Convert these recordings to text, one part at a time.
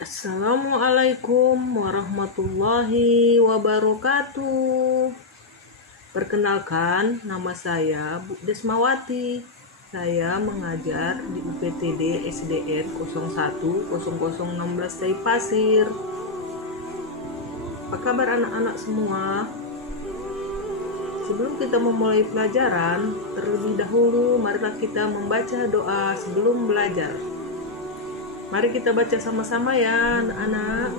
Assalamualaikum warahmatullahi wabarakatuh. Perkenalkan, nama saya Bu Desmawati. Saya mengajar di UPTD SDN 010016 Taipasir. Apa kabar anak-anak semua? Sebelum kita memulai pelajaran, terlebih dahulu marilah kita membaca doa sebelum belajar. Mari kita baca sama-sama ya anak-anak.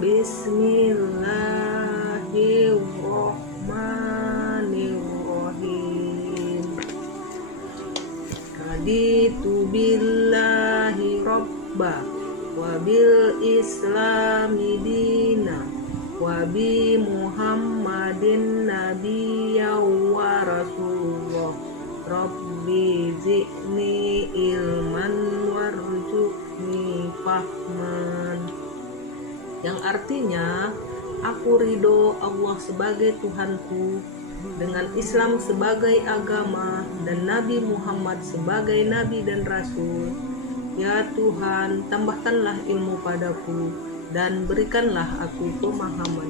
Bismillahirrahmanirrahim. Raditu billahi robba wa bil islami dina wa bi muhammadin nabiyya wa rasulullah. Rabbi zidni ilman warzuqni fahman, yang artinya aku ridho Allah sebagai Tuhanku, dengan Islam sebagai agama dan Nabi Muhammad sebagai Nabi dan Rasul. Ya Tuhan, tambahkanlah ilmu padaku dan berikanlah aku pemahaman.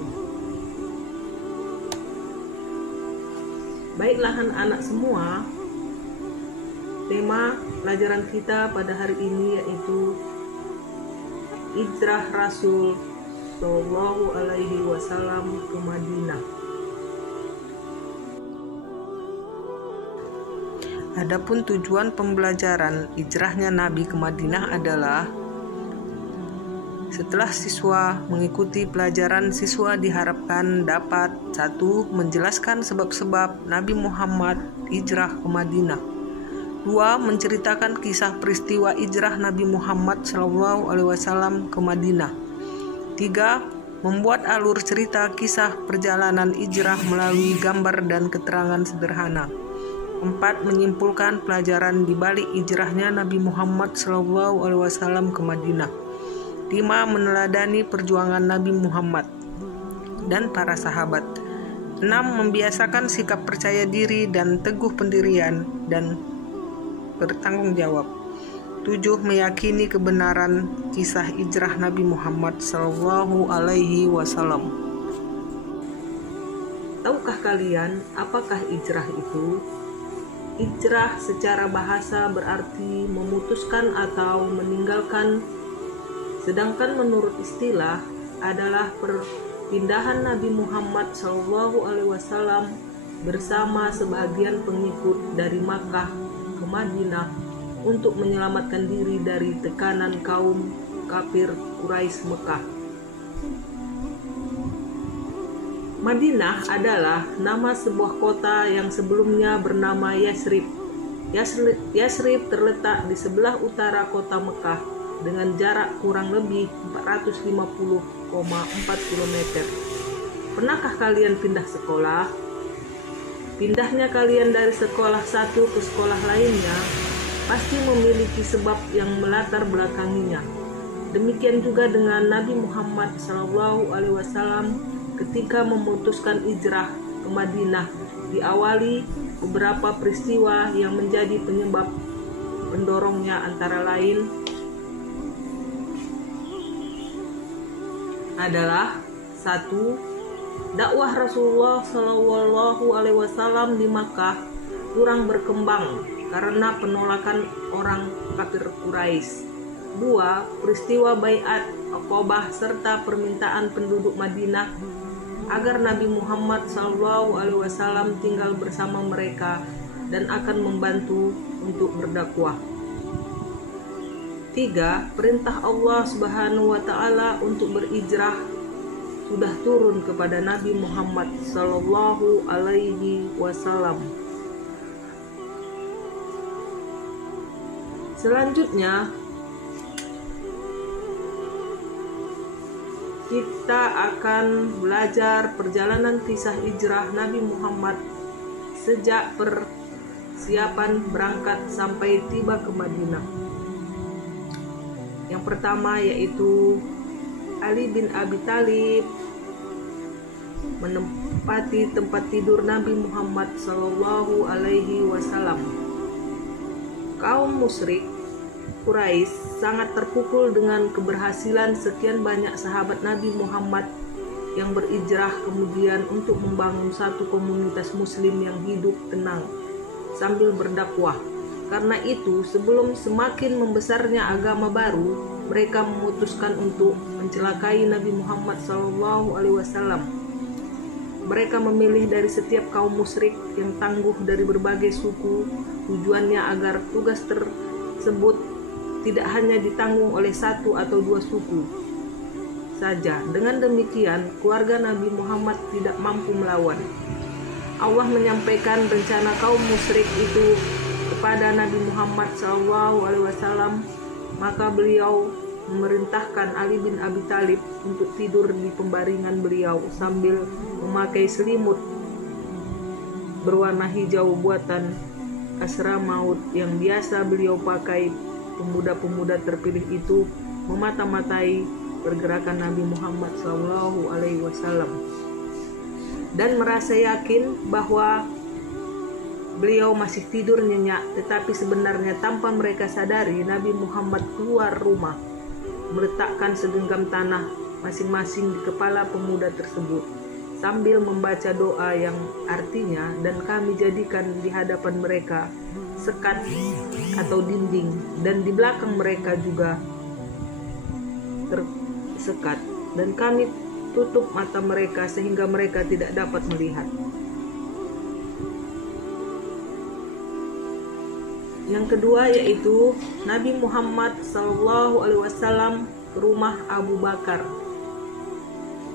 Baiklah anak-anak semua, tema pelajaran kita pada hari ini yaitu hijrah Rasul Shallallahu Alaihi Wasallam ke Madinah. Adapun tujuan pembelajaran hijrahnya Nabi ke Madinah adalah setelah siswa mengikuti pelajaran, siswa diharapkan dapat 1. Menjelaskan sebab-sebab Nabi Muhammad hijrah ke Madinah. 2. Menceritakan kisah peristiwa hijrah Nabi Muhammad SAW ke Madinah. 3. Membuat alur cerita kisah perjalanan hijrah melalui gambar dan keterangan sederhana. 4. Menyimpulkan pelajaran di balik hijrahnya Nabi Muhammad SAW ke Madinah. 5. Meneladani perjuangan Nabi Muhammad dan para sahabat. 6. Membiasakan sikap percaya diri dan teguh pendirian dan bertanggung jawab. 7. Meyakini kebenaran kisah hijrah Nabi Muhammad Shallallahu Alaihi Wasallam. Tahukah kalian apakah hijrah itu? Hijrah secara bahasa berarti memutuskan atau meninggalkan, sedangkan menurut istilah adalah perpindahan Nabi Muhammad Shallallahu Alaihi Wasallam bersama sebagian pengikut dari Makkah ke Madinah untuk menyelamatkan diri dari tekanan kaum kafir Quraisy Mekah. Madinah adalah nama sebuah kota yang sebelumnya bernama Yasrib. Yasrib terletak di sebelah utara kota Mekah dengan jarak kurang lebih 450,4 km. Pernahkah kalian pindah sekolah? Pindahnya kalian dari sekolah satu ke sekolah lainnya pasti memiliki sebab yang melatar belakanginya. Demikian juga dengan Nabi Muhammad SAW ketika memutuskan hijrah ke Madinah, diawali beberapa peristiwa yang menjadi penyebab pendorongnya, antara lain adalah 1. Dakwah Rasulullah Shallallahu Alaihi Wasallam di Makkah kurang berkembang karena penolakan orang kafir Quraisy. 2. Peristiwa Baiat Aqabah serta permintaan penduduk Madinah agar Nabi Muhammad SAW tinggal bersama mereka dan akan membantu untuk berdakwah. 3. Perintah Allah Subhanahu wa Ta'ala untuk berhijrah sudah turun kepada Nabi Muhammad Sallallahu Alaihi Wasallam. Selanjutnya, kita akan belajar perjalanan kisah hijrah Nabi Muhammad sejak persiapan berangkat sampai tiba ke Madinah. Yang pertama yaitu Ali bin Abi Thalib menempati tempat tidur Nabi Muhammad Sallallahu Alaihi Wasallam. Kaum musyrik Quraisy sangat terpukul dengan keberhasilan sekian banyak sahabat Nabi Muhammad yang berhijrah kemudian untuk membangun satu komunitas muslim yang hidup tenang sambil berdakwah. Karena itu, sebelum semakin membesarnya agama baru, mereka memutuskan untuk mencelakai Nabi Muhammad SAW. Mereka memilih dari setiap kaum musyrik yang tangguh dari berbagai suku, tujuannya agar tugas tersebut tidak hanya ditanggung oleh satu atau dua suku saja. Dengan demikian, keluarga Nabi Muhammad tidak mampu melawan. Allah menyampaikan rencana kaum musyrik itu kepada Nabi Muhammad SAW, maka beliau memerintahkan Ali bin Abi Thalib untuk tidur di pembaringan beliau sambil memakai selimut berwarna hijau buatan Kasra Maut yang biasa beliau pakai. Pemuda-pemuda terpilih itu memata-matai pergerakan Nabi Muhammad SAW dan merasa yakin bahwa beliau masih tidur nyenyak, tetapi sebenarnya tanpa mereka sadari Nabi Muhammad keluar rumah meletakkan segenggam tanah masing-masing di kepala pemuda tersebut sambil membaca doa yang artinya, dan kami jadikan di hadapan mereka sekat atau dinding, dan di belakang mereka juga tersekat, dan kami tutup mata mereka sehingga mereka tidak dapat melihat. Yang kedua yaitu Nabi Muhammad SAW ke rumah Abu Bakar.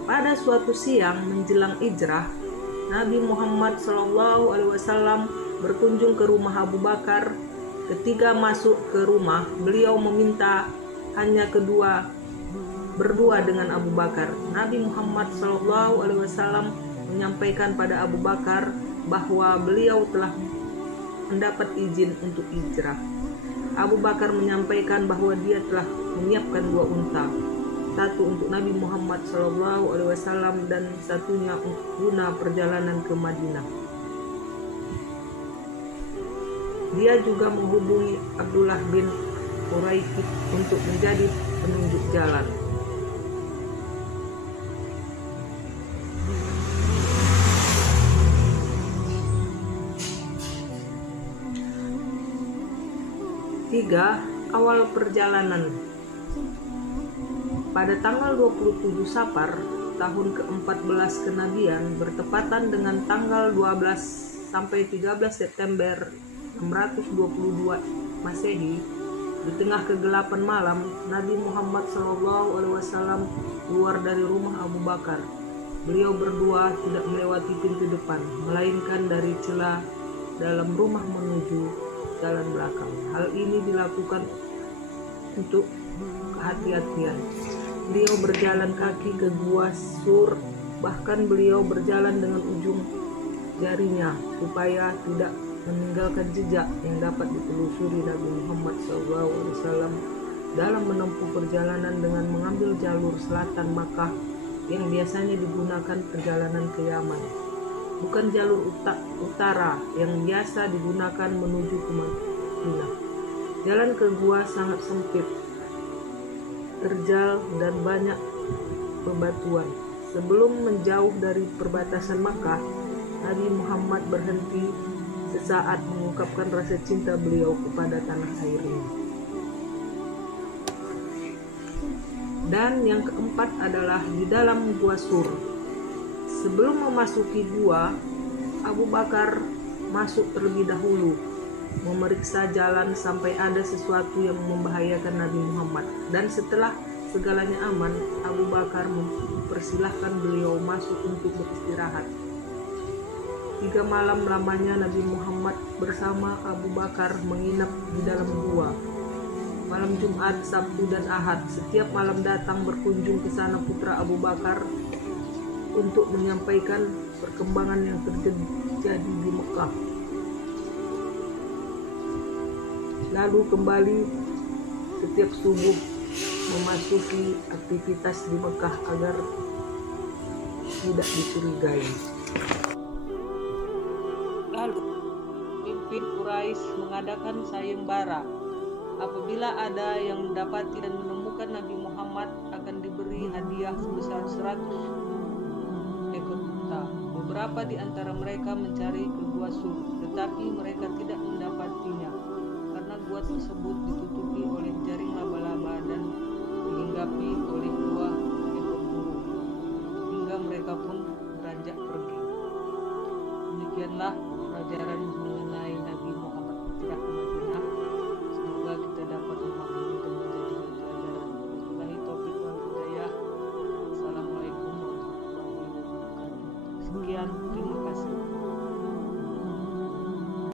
Pada suatu siang menjelang hijrah, Nabi Muhammad SAW berkunjung ke rumah Abu Bakar. Ketika masuk ke rumah, beliau meminta hanya berdua dengan Abu Bakar. Nabi Muhammad SAW menyampaikan pada Abu Bakar bahwa beliau telah mendapat izin untuk hijrah. Abu Bakar menyampaikan bahwa dia telah menyiapkan 2 unta, satu untuk Nabi Muhammad SAW dan satunya guna perjalanan ke Madinah. Dia juga menghubungi Abdullah bin Quraikib untuk menjadi penunjuk jalan. Tiga, awal perjalanan. Pada tanggal 27 Safar tahun ke-14 kenabian bertepatan dengan tanggal 12 sampai 13 September 622 Masehi, di tengah kegelapan malam, Nabi Muhammad SAW keluar dari rumah Abu Bakar. Beliau berdua tidak melewati pintu depan, melainkan dari celah dalam rumah menuju jalan belakang. Hal ini dilakukan untuk kehati-hatian. Beliau berjalan kaki ke gua Sur, bahkan beliau berjalan dengan ujung jarinya supaya tidak meninggalkan jejak yang dapat ditelusuri Nabi Muhammad SAW dalam menempuh perjalanan dengan mengambil jalur selatan Makkah yang biasanya digunakan perjalanan ke Yaman, bukan jalur utara yang biasa digunakan menuju ke Madinah. Jalan ke gua sangat sempit, terjal dan banyak bebatuan. Sebelum menjauh dari perbatasan Makkah, Nabi Muhammad berhenti sesaat mengungkapkan rasa cinta beliau kepada tanah air ini. Dan yang keempat adalah di dalam gua Sur. Sebelum memasuki gua, Abu Bakar masuk terlebih dahulu, memeriksa jalan sampai ada sesuatu yang membahayakan Nabi Muhammad. Dan setelah segalanya aman, Abu Bakar mempersilahkan beliau masuk untuk beristirahat. 3 malam lamanya Nabi Muhammad bersama Abu Bakar menginap di dalam gua. Malam Jumat, Sabtu, dan Ahad, setiap malam datang berkunjung ke sana putra Abu Bakar untuk menyampaikan perkembangan yang terjadi di Mekah. Lalu kembali setiap subuh memasuki aktivitas di Mekah agar tidak dicurigai. Lalu pemimpin Quraisy mengadakan sayembara Apabila ada yang mendapati dan menemukan Nabi Muhammad, akan diberi hadiah sebesar 100 ekor unta. Beberapa di antara mereka mencari ke gua Sur, tetapi mereka tidak mendapatinya, karena gua tersebut ditutupi oleh jaring laba-laba dan dihinggapi oleh 2 ekor burung, hingga mereka pun beranjak pergi. Demikianlah pelajaran